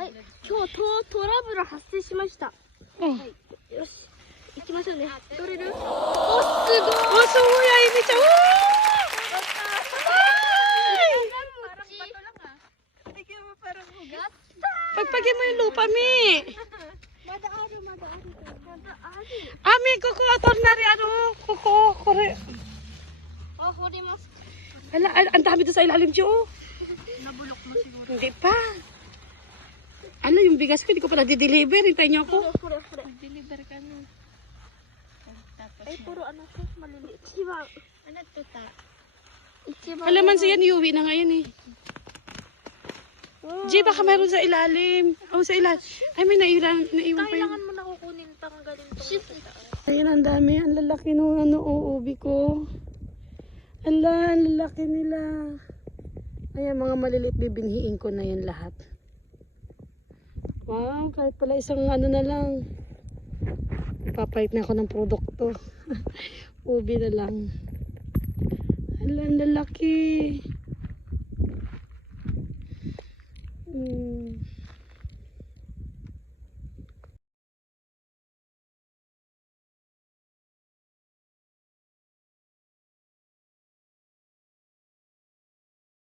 はい、今日トラブル発生しました。Oh. はい、よし、行きましょうね。取れる？お、すごい。Oh, so ay, ini siya. Pagpagin mo yung lupa, Mi. Mi, kuko, tornari, kuko, kore. Oh, horimasu. Ang dami doon sa ilalim, siya, Nabulok mo siguro. Hindi pa. Yung bigas ko, hindi ko pa na-deliver. Hintayin niyo ako. Deliver ka na. Ay, puro ano to, maliliit. Ichiban. Ano to ta? Ichiban. Alaman siya, iuwi na ngayon eh. Wow. G, baka meron sa ilalim. Sa ilalim. Ay, may naiwan pa yun. Kailangan mo na kukunin tanggalin to. Ayan, ang dami. Ang lalaki nung ubi ko. Ang lalaki nila. Ayan, mga maliliit bibinhiin ko na yan lahat. Wow, kahit pala isang na lang. Papayit na ako ng produkto. Ubi na lang. Ang lalaki.